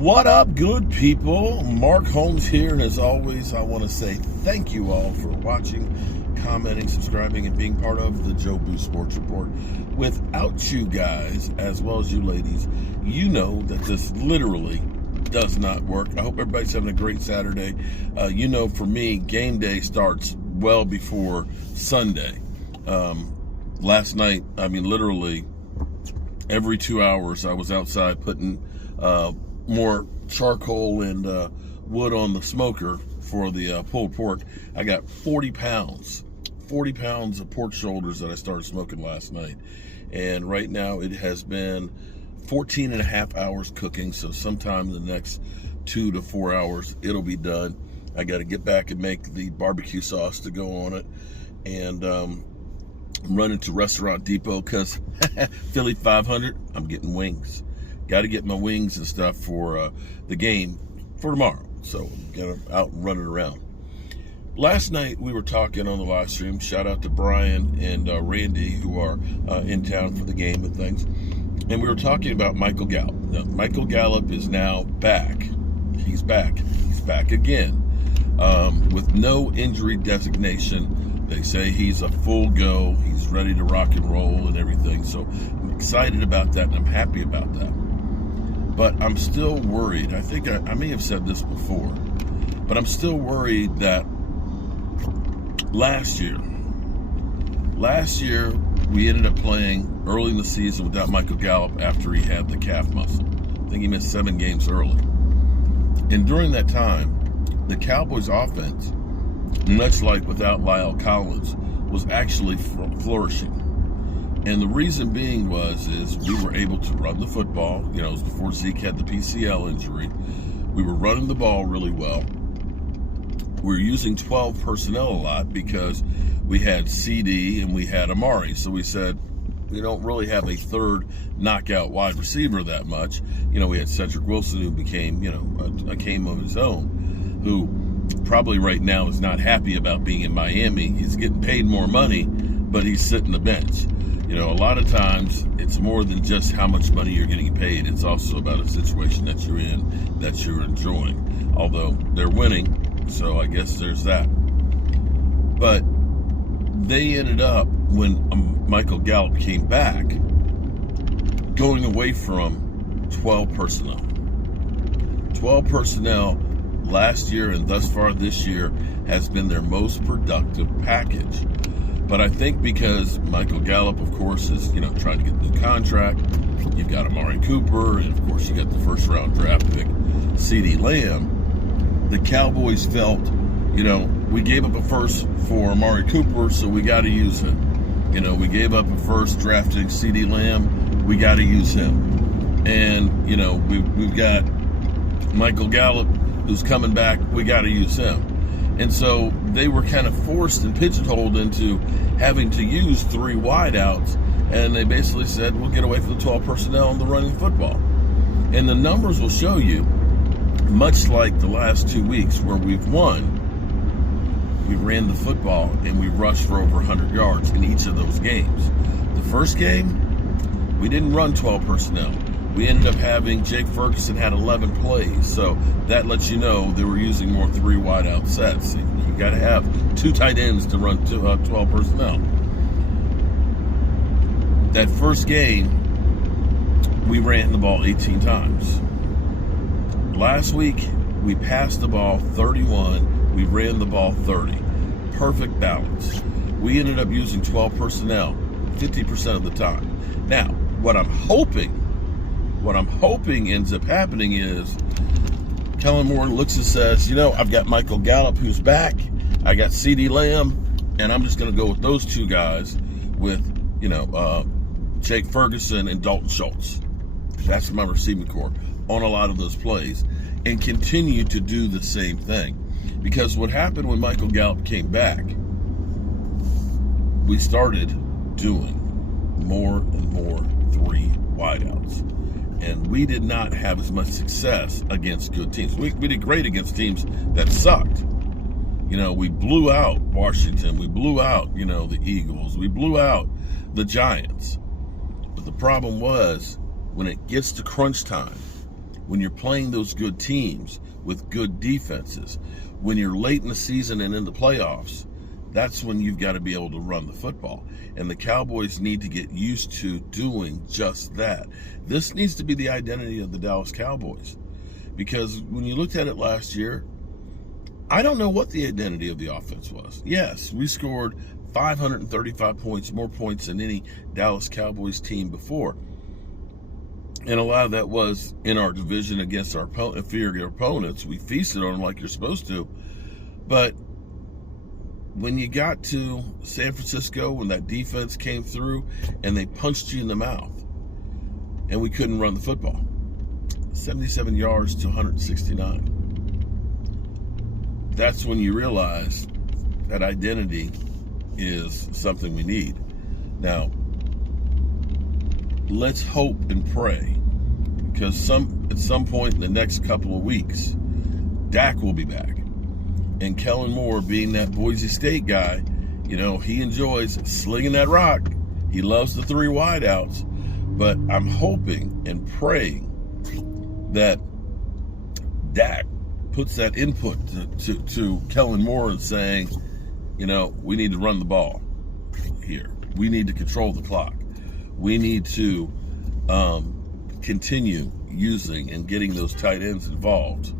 What up, good people? Mark Holmes here, and as always, I want to say thank you all for watching, commenting, subscribing, and being part of the Joe Boo Sports Report. Without you guys, as well as you ladies, you know that this literally does not work. I hope everybody's having a great Saturday. For me, game day starts well before Sunday. Last night, literally every 2 hours, I was outside putting more charcoal and wood on the smoker for the pulled pork. I got 40 pounds of pork shoulders that I started smoking last night. And right now it has been 14 and a half hours cooking. So sometime in the next 2 to 4 hours, it'll be done. I got to get back and make the barbecue sauce to go on it. And run into Restaurant Depot because Philly 500, I'm getting wings. Got to get my wings and stuff for the game for tomorrow. So I'm going to out running around. Last night we were talking on the live stream. Shout out to Brian and Randy who are in town for the game and things. And we were talking about Michael Gallop. Now, Michael Gallop is now back. He's back. He's back again with no injury designation. They say he's a full go. He's ready to rock and roll and everything. So I'm excited about that and I'm happy about that. But I'm still worried. I think I may have said this before, but I'm still worried that last year we ended up playing early in the season without Michael Gallop after he had the calf muscle. I think he missed 7 games early. And during that time, the Cowboys offense, much like without Lyle Collins, was actually flourishing. And the reason being is we were able to run the football. It was before Zeke had the PCL injury. We were running the ball really well. We were using 12 personnel a lot because we had CD and we had Amari. So we said, we don't really have a third knockout wide receiver that much. We had Cedric Wilson who became, a game of his own, who probably right now is not happy about being in Miami. He's getting paid more money, but he's sitting the bench. A lot of times it's more than just how much money you're getting paid. It's also about a situation that you're in, that you're enjoying. Although they're winning, so I guess there's that. But they ended up, when Michael Gallop came back, going away from 12 personnel. 12 personnel last year and thus far this year has been their most productive package. But I think because Michael Gallop, of course, is trying to get a new contract, you've got Amari Cooper, and of course you got the first round draft pick, CD Lamb. The Cowboys felt, we gave up a first for Amari Cooper, so we got to use him. We gave up a first drafting CD Lamb, we got to use him. And we've got Michael Gallop who's coming back, we got to use him. And so they were kind of forced and pigeonholed into having to use 3 wideouts, and they basically said, we'll get away from the 12 personnel and the running football. And the numbers will show you, much like the last 2 weeks where we've won, we ran the football and we rushed for over 100 yards in each of those games. The first game, we didn't run 12 personnel. We ended up having Jake Ferguson had 11 plays, so that lets you know they were using more 3 wideout sets. You got to have 2 tight ends to run 12 personnel. That first game, we ran the ball 18 times. Last week, we passed the ball 31. We ran the ball 30. Perfect balance. We ended up using 12 personnel 50% of the time. Now, what I'm hoping ends up happening is Kellen Moore looks and says, I've got Michael Gallop who's back. I got CD Lamb, and I'm just going to go with those 2 guys with, Jake Ferguson and Dalton Schultz. That's my receiving core on a lot of those plays, and continue to do the same thing. Because what happened when Michael Gallop came back, we started doing more and more 3 wideouts. And we did not have as much success against good teams. We did great against teams that sucked. We blew out Washington. We blew out, the Eagles. We blew out the Giants. But the problem was, when it gets to crunch time, when you're playing those good teams with good defenses, when you're late in the season and in the playoffs, that's when you've got to be able to run the football. And the Cowboys need to get used to doing just that. This needs to be the identity of the Dallas Cowboys. Because when you looked at it last year, I don't know what the identity of the offense was. Yes, we scored 535 points, more points than any Dallas Cowboys team before. And a lot of that was in our division against our inferior opponents. We feasted on them like you're supposed to. But when you got to San Francisco, when that defense came through and they punched you in the mouth and we couldn't run the football, 77 yards to 169. That's when you realize that identity is something we need. Now, let's hope and pray, because at some point in the next couple of weeks, Dak will be back. And Kellen Moore, being that Boise State guy, he enjoys slinging that rock. He loves the 3 wideouts. But I'm hoping and praying that Dak puts that input to Kellen Moore and saying, we need to run the ball here. We need to control the clock. We need to continue using and getting those tight ends involved.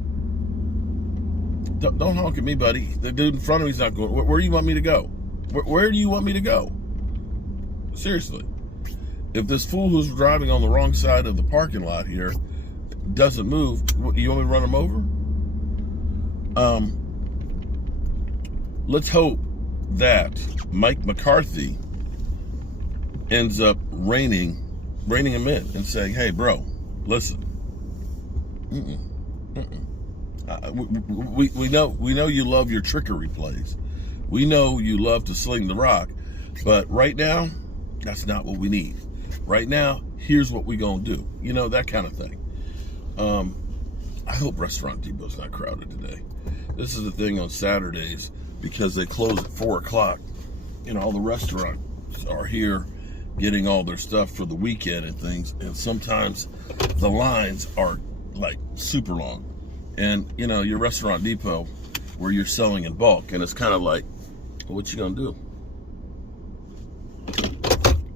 Don't honk at me, buddy. The dude in front of me's not going. Where do you want me to go? Where do you want me to go? Seriously. If this fool who's driving on the wrong side of the parking lot here doesn't move, you want me to run him over? Let's hope that Mike McCarthy ends up reining him in and saying, hey, bro, listen. We know you love your trickery plays. We know you love to sling the rock. But right now, that's not what we need. Right now, here's what we're going to do. That kind of thing. I hope Restaurant Depot's not crowded today. This is the thing on Saturdays, because they close at 4 o'clock. All the restaurants are here getting all their stuff for the weekend and things. And sometimes the lines are like super long. And, your Restaurant Depot, where you're selling in bulk, and it's kind of like, well, what you going to do?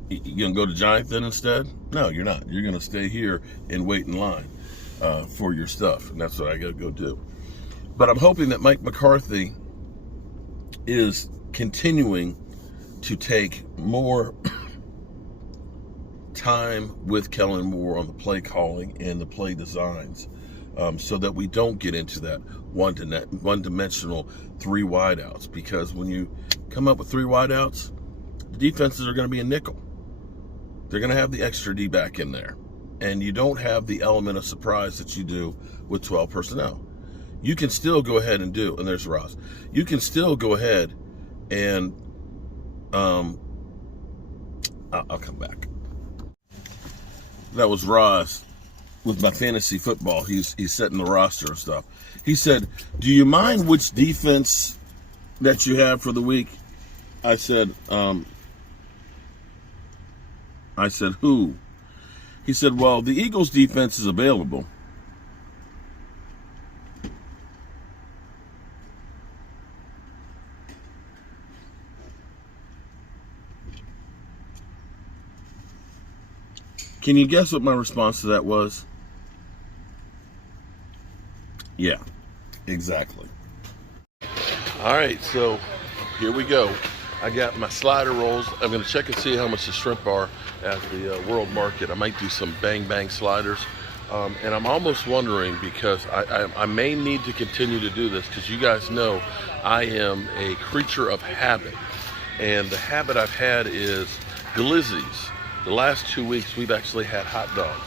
You going to go to Giant then instead? No, you're not. You're going to stay here and wait in line for your stuff. And that's what I got to go do. But I'm hoping that Mike McCarthy is continuing to take more time with Kellen Moore on the play calling and the play designs, so that we don't get into that one-dimensional 3 wideouts. Because when you come up with 3 wideouts, the defenses are going to be a nickel. They're going to have the extra D back in there. And you don't have the element of surprise that you do with 12 personnel. You can still go ahead and do, and there's Ross. You can still go ahead and, I'll come back. That was Ross with my fantasy football. He's setting the roster and stuff. He said, do you mind which defense that you have for the week? I said, who? He said, well, the Eagles defense is available. Can you guess what my response to that was? Yeah, exactly. All right, so here we go. I got my slider rolls. I'm going to check and see how much the shrimp are at the World Market. I might do some bang bang sliders. And I'm almost wondering, because I may need to continue to do this, because you guys know I am a creature of habit. And the habit I've had is glizzies. The last 2 weeks, we've actually had hot dogs.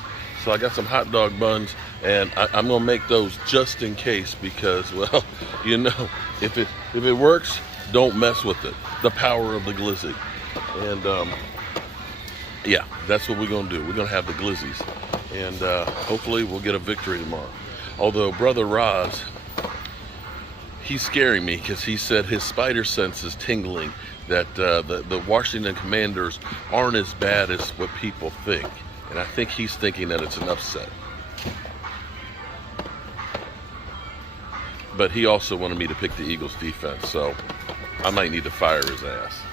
So I got some hot dog buns, and I'm going to make those just in case, because, well, if it works, don't mess with it. The power of the glizzy. And, yeah, that's what we're going to do. We're going to have the glizzies. And hopefully we'll get a victory tomorrow. Although Brother Roz, he's scaring me, because he said his spider sense is tingling, that the Washington Commanders aren't as bad as what people think. And I think he's thinking that it's an upset. but he also wanted me to pick the Eagles defense, so I might need to fire his ass.